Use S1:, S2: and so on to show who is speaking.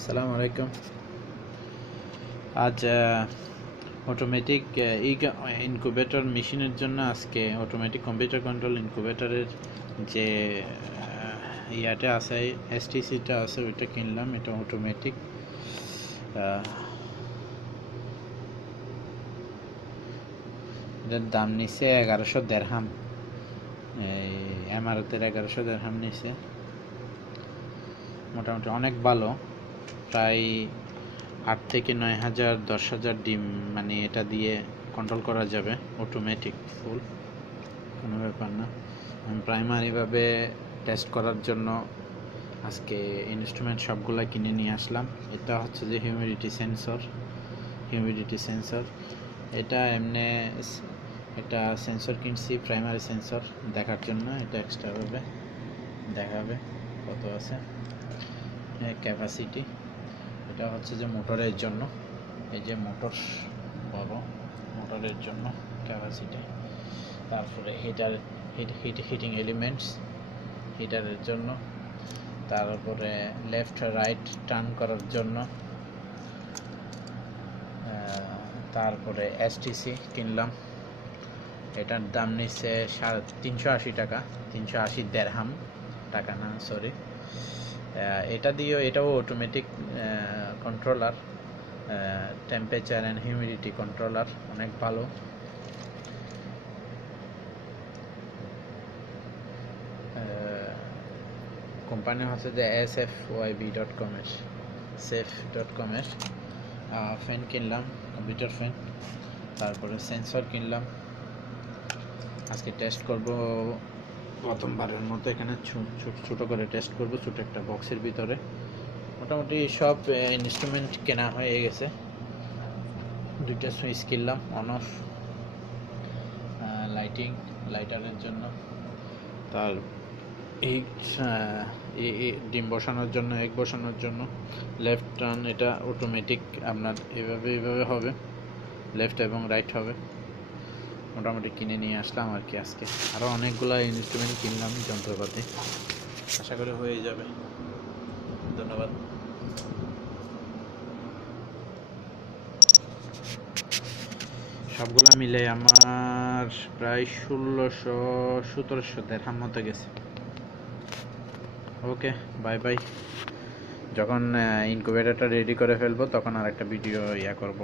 S1: আসসালামু আলাইকুম আজ অটোমেটিক ইনকুবেটর মেশিনের জন্য আজকে অটোমেটিক কম্পিউটার কন্ট্রোল ইনকুবেটরের যে ইয়াটা আছে এসটিসিটা আছে, ওইটা কিনলাম, এটা অটোমেটিক এটার দাম নিচ্ছে এগারোশো দেড়হাম। এই এমআরতের এগারোশো দেড়হাম নিচ্ছে মোটামুটি অনেক ভালো। প্রায় আট থেকে নয় হাজার, দশ হাজার ডিম মানে এটা দিয়ে কন্ট্রোল করা যাবে অটোমেটিক ফুল কোনো ব্যাপার না। আমি প্রাইমারিভাবে টেস্ট করার জন্য আজকে ইনস্ট্রুমেন্ট সবগুলো কিনে নিয়ে আসলাম। এটা হচ্ছে যে হিউমিডিটি সেন্সর হিউমিডিটি সেন্সর এটা এমনি এটা সেন্সর কিনছি প্রাইমারি সেন্সর দেখার জন্য। এটা এক্সট্রাভাবে দেখাবে কত আছে। ক্যাপাসিটি এটা হচ্ছে যে মোটরের জন্য। এই যে মোটর বড় মোটরের জন্য ক্যাপাসিটি তারপরে হিটার হিট হিট এলিমেন্টস হিটারের জন্য। তারপরে লেফট রাইট টার্ন করার জন্য। তারপরে এসটিসি কিনলাম। এটার দাম নিচ্ছে সাড়ে তিনশো আশি টাকা, তিনশো আশি দেড়হাম টাকা না সরি এটা দিয়েও এটাও automatic controller temperature and humidity controller অনেক ভালো। কোম্পানি হচ্ছে যে S F Y B dot কমের সেফ ডট কমের ফ্যান কিনলাম কম্পিউটার ফ্যান তারপরে সেন্সর কিনলাম। আজকে টেস্ট করব প্রথমবারের মতো এখানে ছোট ছোট করে টেস্ট করব, ছোট একটা বক্সের ভিতরে। মোটামুটি সব ইনস্ট্রুমেন্ট কেনা হয়ে গেছে। দুইটা সুইচ কিনলাম অন অফ লাইটিং লাইটারের জন্য। তার ডিম বসানোর জন্য এগ বসানোর জন্য। লেফট টার্ন এটা অটোমেটিক আপনার এভাবে এভাবে হবে। লেফট এবং রাইট হবে। মোটামুটি কিনে নিয়ে আসলাম আর কি আজকে। আরও অনেকগুলো ইনস্ট্রুমেন্ট কিনলাম যন্ত্রপাতি। আশা করি হয়ে যাবে। ধন্যবাদ। সবগুলা মিলে আমার প্রায় ষোলোশো, সতেরোশো দেড়হাম মতো গেছে। Okay, bye bye. যখন ইনকুবেটারটা রেডি করে ফেলব, তখন আর একটা ভিডিও ইয়া করব।